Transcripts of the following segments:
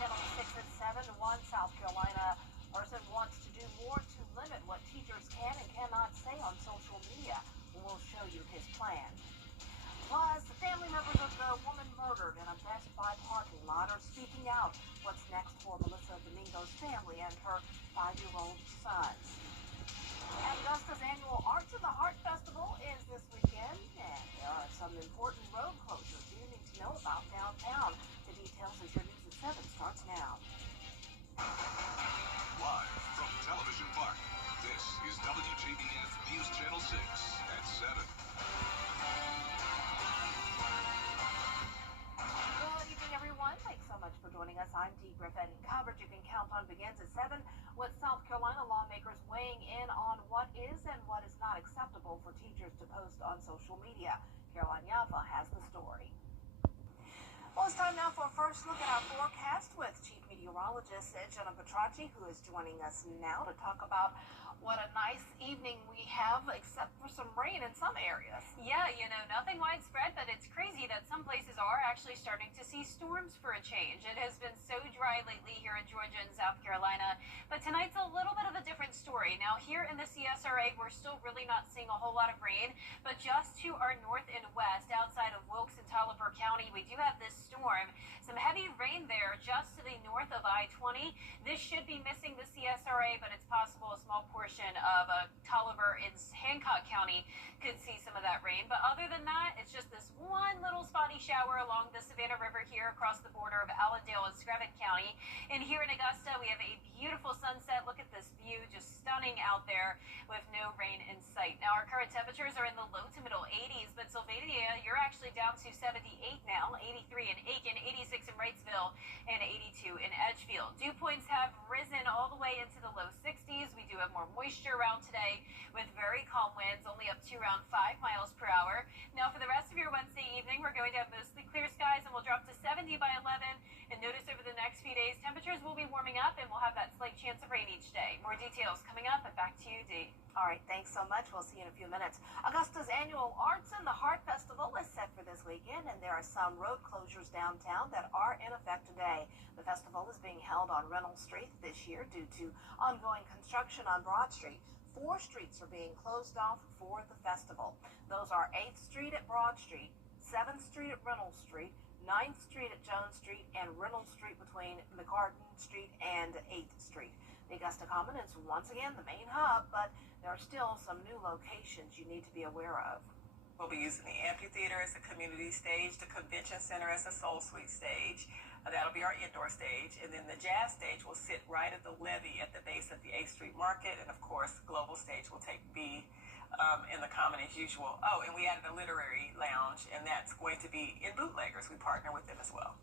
Channel 6 at 7. One South Carolina person wants to do more to limit what teachers can and cannot say on social media. We'll show you his plan. Plus, the family members of the woman murdered in a Best Buy parking lot are speaking out. What's next for Melissa Domingo's family and her 5-year-old son? And Augusta's annual Arts in the Heart Festival is this weekend, and there are some important road closures you need to know about downtown. The details as your news at 7 starts now. Live from Television Park, this is WJBF News Channel 6 at 7. Good evening, everyone. Thanks so much for joining us. I'm Dee Griffin. Coverage you can count on begins at 7 with South Carolina lawmakers weighing in on what is and what is not acceptable for teachers to post on social media. Caroline Yaffa has the story. Well, it's time now for a first look at our forecast with Chief Meteorologist Jenna Petracci, who is joining us now to talk about what a nice evening we have, except for some rain in some areas. Yeah, nothing widespread, but it's crazy that some places are actually starting to see storms for a change. It has been so dry lately here in Georgia and South Carolina, but tonight's a little bit of a different story. Now, here in the CSRA, we're still really not seeing a whole lot of rain, but just to our north and west, outside of Wilkes and Taliaferro County, we do have this storm. Some heavy rain there just to the north of I-20. This should be missing the CSRA, but it's possible a small portion of Taliaferro in Hancock County could see some of that rain. But other than that, it's just this one little spotty shower along the Savannah River here across the border of Allendale and Screven County. And here in Augusta, we have a beautiful sunset. Look at this view, just stunning out there with no rain in sight. Now, our current temperatures are in the low to middle 80s, but Sylvania, you're actually down to 78 now, 83 in Aiken, 86 in Wrightsville, and 82 in Edgefield. Dew points have risen all the way into the low 60s. We do have more moisture around today with very calm winds, only up to around 5 miles per hour. Now, for the rest of your Wednesday evening, we're going to have mostly clear skies, and we'll drop to 70 by 11. And notice over the next few days, temperatures will be warming up, and we'll have that slight chance of rain each day. More details coming up, and back to you, Dee. All right, thanks so much. We'll see you in a few minutes. Augusta's annual Arts in the Heart Festival is set for this weekend, and there are some road closures downtown that are in effect today. The festival is being held on Reynolds Street this year due to ongoing construction on Broad Street. 4 streets are being closed off for the festival. Those are 8th Street at Broad Street, 7th Street at Reynolds Street, 9th Street at Jones Street, and Reynolds Street between McCartan Street and 8th Street. The Augusta Common is once again the main hub, but there are still some new locations you need to be aware of. We'll be using the amphitheater as a community stage, the convention center as a soul suite stage. That'll be our indoor stage. And then the jazz stage will sit right at the levee at the base of the 8th Street Market. And of course, global stage will be in the Common as usual. Oh, and we added a literary lounge, and that's going to be in Bootleggers. We partner with them as well.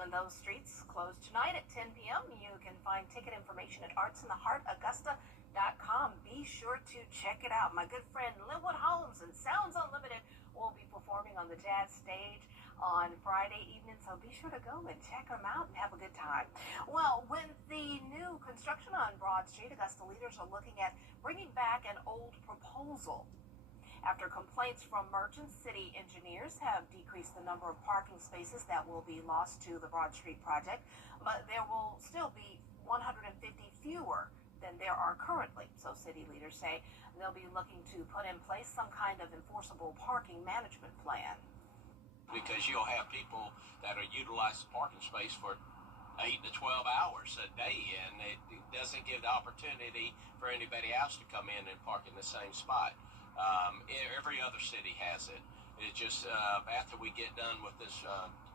And those streets close tonight at 10 p.m. You can find ticket information at artsintheheartaugusta.com. Be sure to check it out. My good friend Linwood Holmes and Sounds Unlimited will be performing on the jazz stage on Friday evening, so be sure to go and check them out and have a good time. Well, with the new construction on Broad Street, Augusta leaders are looking at bringing back an old proposal. After complaints from merchants, city engineers have decreased the number of parking spaces that will be lost to the Broad Street project, but there will still be 150 fewer than there are currently. So city leaders say they'll be looking to put in place some kind of enforceable parking management plan. Because you'll have people that are utilizing parking space for 8 to 12 hours a day, and it doesn't give the opportunity for anybody else to come in and park in the same spot. Every other city has it. It just, after we get done with this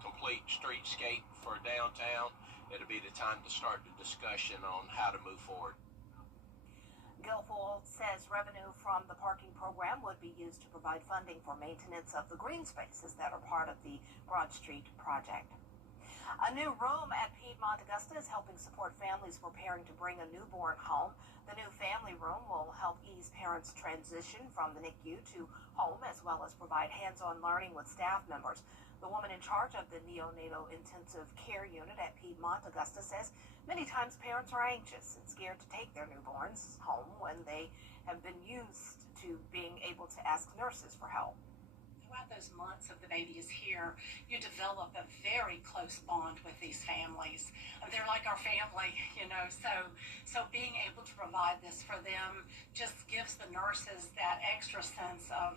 complete streetscape for downtown, it'll be the time to start the discussion on how to move forward. Guilfoyle says revenue from the parking program would be used to provide funding for maintenance of the green spaces that are part of the Broad Street project. A new room at Piedmont Augusta is helping support families preparing to bring a newborn home. The new family room will help ease parents' transition from the NICU to home, as well as provide hands-on learning with staff members. The woman in charge of the neonatal intensive care unit at Piedmont Augusta says many times parents are anxious and scared to take their newborns home when they have been used to being able to ask nurses for help. throughout those months of the baby is here, you develop a very close bond with these families. They're like our family, so being able to provide this for them just gives the nurses that extra sense of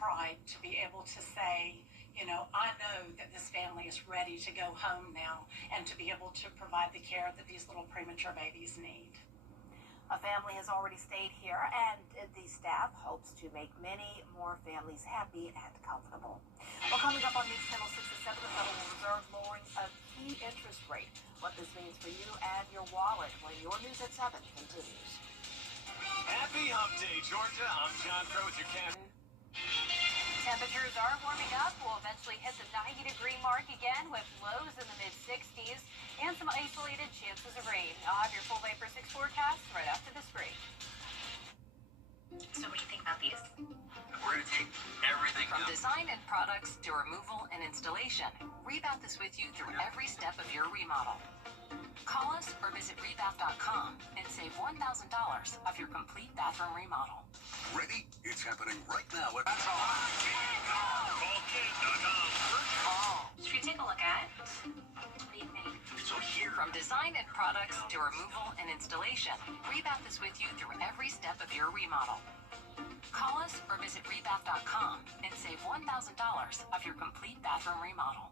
pride to be able to say, I know that this family is ready to go home now and to be able to provide the care that these little premature babies need. A family has already stayed here, and the staff hopes to make many more families happy and comfortable. Well, coming up on News Channel 6 at 7, the Federal Reserve lowering a key interest rate. What this means for you and your wallet when your News at 7 continues. Happy Hump Day, Georgia. I'm John Crow with your captain. Temperatures are warming up. We'll eventually hit the 90-degree mark again with lows in the mid-60s and some isolated chances of rain. I'll have your full day for 6 forecast right after this break. So what do you think about these? We're going to take everything From up. design and products to removal and installation, Rebath is with you through every step of your remodel. Call us or visit rebath.com and save $1,000 off your complete bathroom remodel. Ready? It's happening right now at Callkids.com. Oh, should we take a look at? What do you think? So here, From design and products to removal and installation, Rebath is with you through every step of your remodel. Call us or visit rebath.com and save $1,000 off your complete bathroom remodel.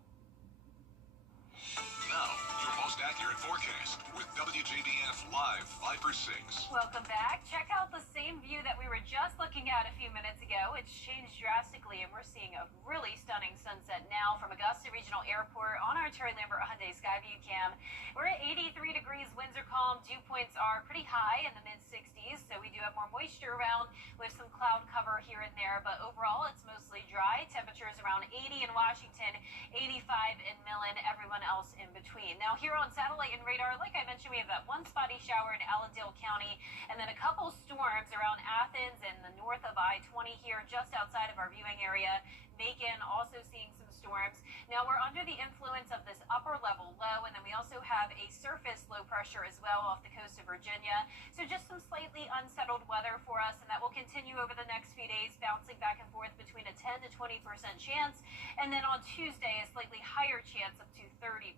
now, your most accurate forecast with WJBF Live 5 for 6. Welcome back. Check out the same view that we were just looking at a few minutes ago. It's changed drastically, and we're seeing a really stunning sunset now from Augusta Regional Airport on our Terry Lambert Hyundai Skyview cam. We're at 83 degrees. Winds are calm. Dew points are pretty high in the mid-60s, so we do have more moisture around with some cloud cover here and there, but overall it's mostly dry. Temperatures around 80 in Washington, 85 in Millen, everyone else in between. Now here on satellite and radar, like I mentioned, we have that one spotty shower in Allendale County, and then a couple storms around Athens and the north of I-20 here just outside of our viewing area. Macon also seeing some storms. Now we're under the influence of this upper level low, and then we also have a surface low pressure as well off the coast of Virginia. So just some slightly unsettled weather for us, and that will continue over the next few days, bouncing back and forth between a 10 to 20% chance, and then on Tuesday a slightly higher chance up to 30%.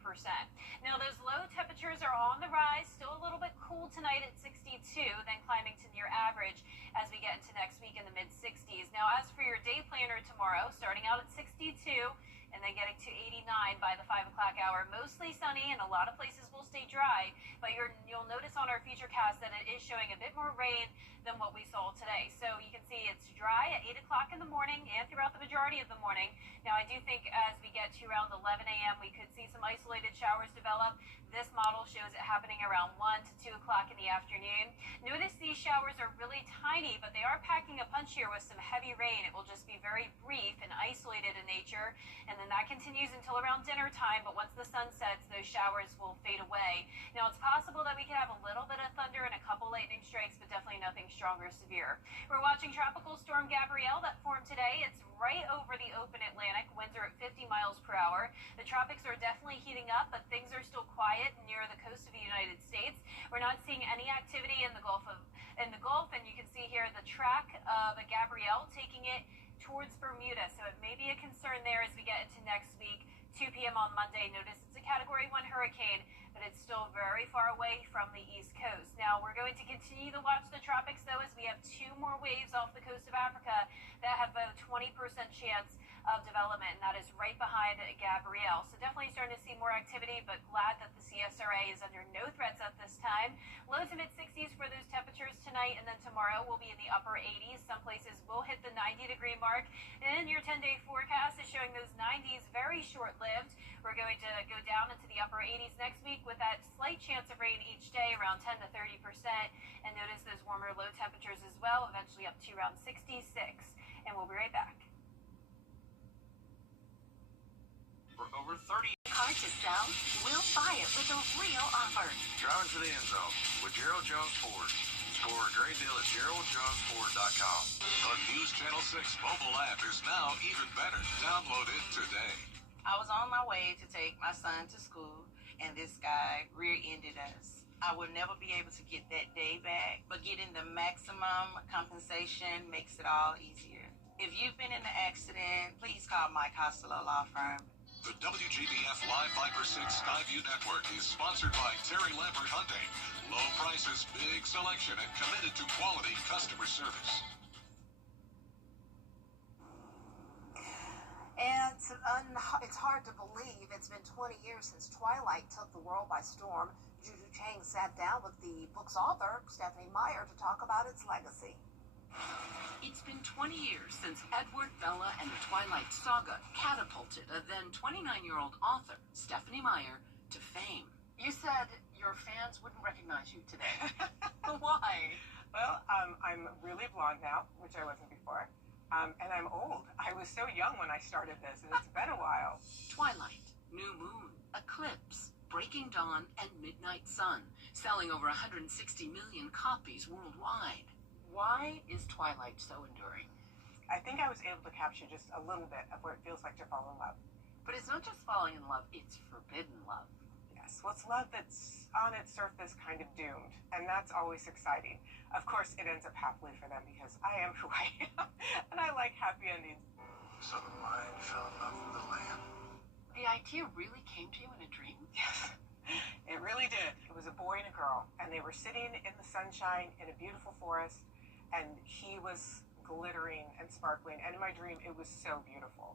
Now those low temperatures are on the rise, still a little bit cool tonight at 62, then climbing to near average as we get into next week in the mid-60s. Now as for your day planner tomorrow, starting out at 62 and then getting to 89 by the 5 o'clock hour. Mostly sunny, and a lot of places will stay dry, but you'll notice on our futurecast that it is showing a bit more rain than what we saw today. So you can see it's dry at 8 o'clock in the morning and throughout the majority of the morning. Now I do think as we get to around 11 a.m. we could see some isolated showers develop. This model shows it happening around 1 to 2 o'clock in the afternoon. Notice these showers are really tiny, but they are packing a punch here with some heavy rain. It will just be very brief and isolated in nature, and then that continues until around dinner time, but once the sun sets, those showers will fade away. Now it's possible that we could have a little bit of thunder and a couple lightning strikes, but definitely nothing strong or severe. We're watching Tropical Storm Gabrielle that formed today. It's right over the open Atlantic. Winds are at 50 miles per hour. The tropics are definitely heating up, but things are still quiet near the coast of the United States. We're not seeing any activity in the Gulf, and you can see here the track of a Gabrielle taking it towards Bermuda, so it may be a concern there as we get into next week. 2 p.m. on Monday. Notice it's a Category 1 hurricane, but it's still very far away from the East Coast. Now, we're going to continue to watch the tropics, though, as we have 2 more waves off the coast of Africa that have a 20% chance of development, and that is right behind Gabrielle. So definitely starting to see more activity, but glad that the CSRA is under no threats at this time. Low to mid-60s for those temperatures tonight, and then tomorrow we'll be in the upper 80s. Some places will hit the 90-degree mark, and your 10-day forecast is showing those 90s very short-lived. We're going to go down into the upper 80s next week with that slight chance of rain each day, around 10 to 30%, and notice those warmer low temperatures as well, eventually up to around 66. And we'll be right back. For over 30 Hard to sell? We'll buy it with a real offer. driving to the end zone with Gerald Jones Ford. Score a great deal at GeraldJonesFord.com. The News Channel 6 mobile app is now even better. Download it today. I was on my way to take my son to school, and this guy rear-ended us. I will never be able to get that day back, but getting the maximum compensation makes it all easier. If you've been in an accident, please call Mike Costello Law Firm. The WJBF Live Viper 6 Skyview Network is sponsored by Terry Lambert Hyundai. Low prices, big selection, and committed to quality customer service. And it's hard to believe it's been 20 years since Twilight took the world by storm. Juju Chang sat down with the book's author, Stephanie Meyer, to talk about its legacy. It's been 20 years since Edward, Bella, and the Twilight Saga catapulted a then 29-year-old author, Stephanie Meyer, to fame. You said your fans wouldn't recognize you today. Why? Well, I'm really blonde now, which I wasn't before. And I'm old. I was so young when I started this, and it's been a while. Twilight, New Moon, Eclipse, Breaking Dawn, and Midnight Sun, selling over 160 million copies worldwide. Why is Twilight so enduring? I think I was able to capture just a little bit of what it feels like to fall in love. But it's not just falling in love, it's forbidden love. Yes, well, it's love that's on its surface kind of doomed, and that's always exciting. Of course, it ends up happily for them because I am who I am, and I like happy endings. So the lion fell in love with the lamb. The idea really came to you in a dream? Yes, it really did. It was a boy and a girl, and they were sitting in the sunshine in a beautiful forest, and he was glittering and sparkling, and in my dream, it was so beautiful.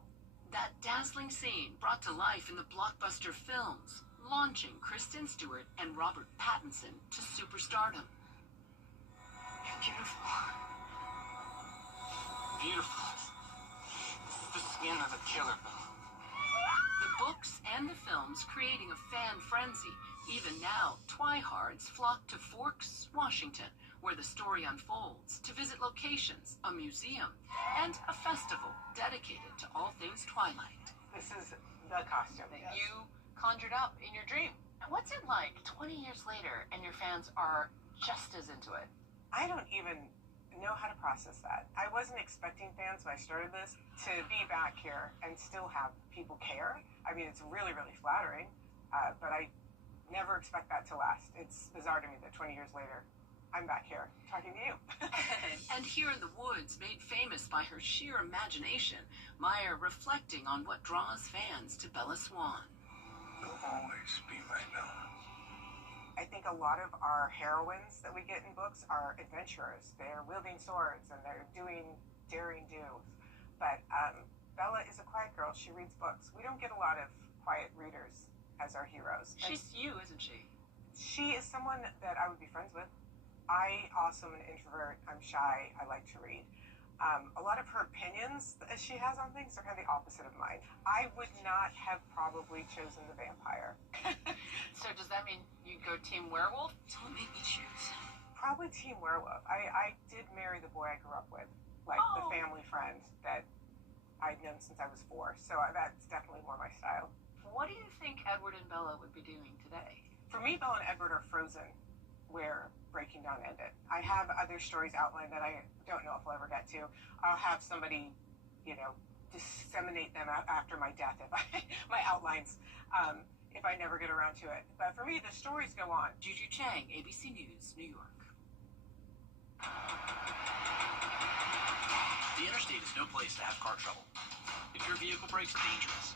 That dazzling scene brought to life in the blockbuster films, launching Kristen Stewart and Robert Pattinson to superstardom. You're beautiful. Beautiful. The skin of the killer. The books and the films creating a fan frenzy. Even now, Twihards flock to Forks, Washington, where the story unfolds, to visit locations, a museum, and a festival dedicated to all things Twilight. This is the costume. That you conjured up in your dream. What's it like 20 years later and your fans are just as into it? I don't even know how to process that. I wasn't expecting fans when I started this to be back here and still have people care. I mean, it's really, really flattering, but I never expect that to last. It's bizarre to me that 20 years later, I'm back here talking to you. And here in the woods, made famous by her sheer imagination, Meyer reflecting on what draws fans to Bella Swan. You'll always be my Bella. I think a lot of our heroines that we get in books are adventurers. They're wielding swords and they're doing daring do's. But Bella is a quiet girl. She reads books. We don't get a lot of quiet readers as our heroes. She's you, isn't she? She is someone that I would be friends with. I also am an introvert. I'm shy. I like to read. A lot of her opinions that she has on things are kind of the opposite of mine. I would not have probably chosen the vampire. So does that mean you go team werewolf? Don't make me choose. Probably team werewolf. I did marry the boy I grew up with, like the family friend that I'd known since I was 4. So that's definitely more my style. What do you think Edward and Bella would be doing today? For me, Bella and Edward are frozen where Breaking Dawn ended. I have other stories outlined that I don't know if I'll ever get to. I'll have somebody, disseminate them after my death, my outlines, if I never get around to it. But for me, the stories go on. Juju Chang, ABC News, New York. The interstate is no place to have car trouble. If your vehicle brakes, dangerous.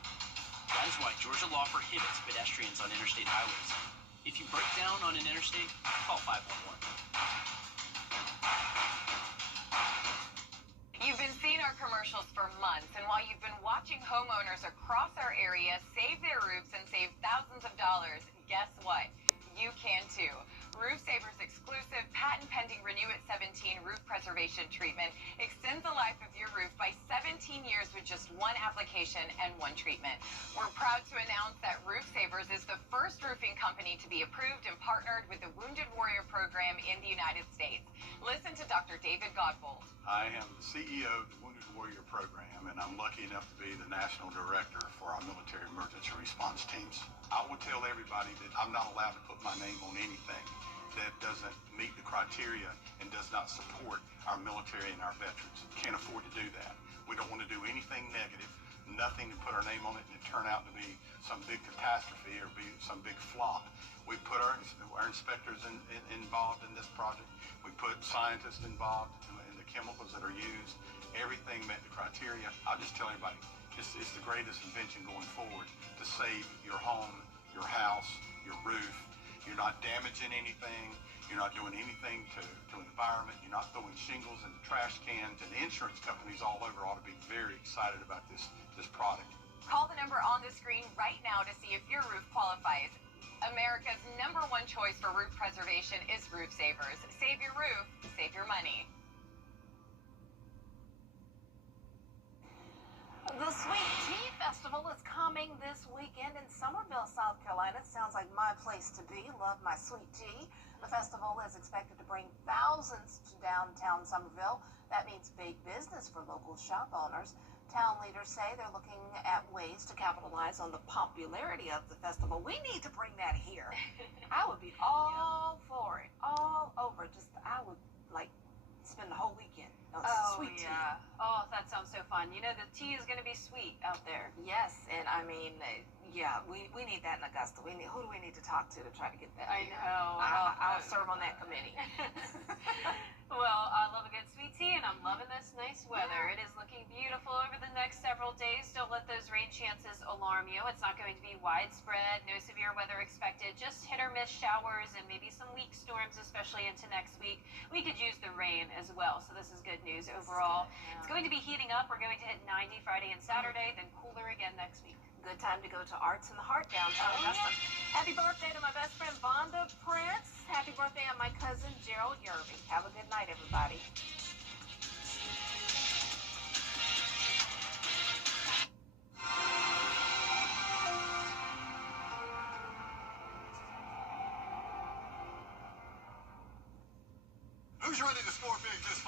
That is why Georgia law prohibits pedestrians on interstate highways. If you break down on an interstate, call 511. You've been seeing our commercials for months, and while you've been watching homeowners across our area save their roofs and save thousands of dollars, guess what? You can too. Roof Saver's exclusive patent-pending Renew at 17 roof preservation treatment extends the life of your roof by 17 years with just one application and one treatment. We're proud to announce that Roof Savers is the first roofing company to be approved and partnered with the Wounded Warrior Program in the United States. Listen to Dr. David Godbold. I am the CEO of the Wounded Warrior Program, and I'm lucky enough to be the National Director for our military emergency response teams. I will tell everybody that I'm not allowed to put my name on anything that doesn't meet the criteria and does not support our military and our veterans. Can't afford to do that. We don't want to do anything negative, nothing to put our name on it and it turn out to be some big catastrophe or be some big flop. We put our inspectors involved in this project. We put scientists involved in the the chemicals that are used, everything met the criteria. I'll just tell everybody, it's the greatest invention going forward to save your home, your house, your roof. You're not damaging anything. You're not doing anything to the environment. You're not throwing shingles in the trash cans. And insurance companies all over ought to be very excited about this product. Call the number on the screen right now to see if your roof qualifies. America's #1 choice for roof preservation is Roof Savers. Save your roof, save your money. The Sweet Tea Festival is coming this weekend in Summerville, South Carolina. It sounds like my place to be. Love my sweet tea. The festival is expected to bring thousands to downtown Summerville. That means big business for local shop owners. Town leaders say they're looking at ways to capitalize on the popularity of the festival. We need to bring that here. I would be all for it, all over. I would like spend the whole weekend on sweet tea. Oh, that sounds so fun. You know, the tea is going to be sweet out there. Yes, and I mean, yeah, we need that in Augusta. Who do we need to talk to try to get that I here? know. I'll serve on that committee. Well, I love a good sweet tea, and I'm loving this nice weather. It is looking beautiful over the next several days. Don't let those rain chances alarm you. It's not going to be widespread, no severe weather expected, just hit or miss showers and maybe some weak storms, especially into next week. We could use the rain as well, so this is good news overall. It's going to be heating up. We're going to hit 90 Friday and Saturday, then cooler again next week. Good time to go to Arts in the Heart downtown Augusta. Happy birthday to my best friend Vonda Prince. Happy birthday on my cousin Gerald Yerby. Have a good night, everybody. Who's ready to score big this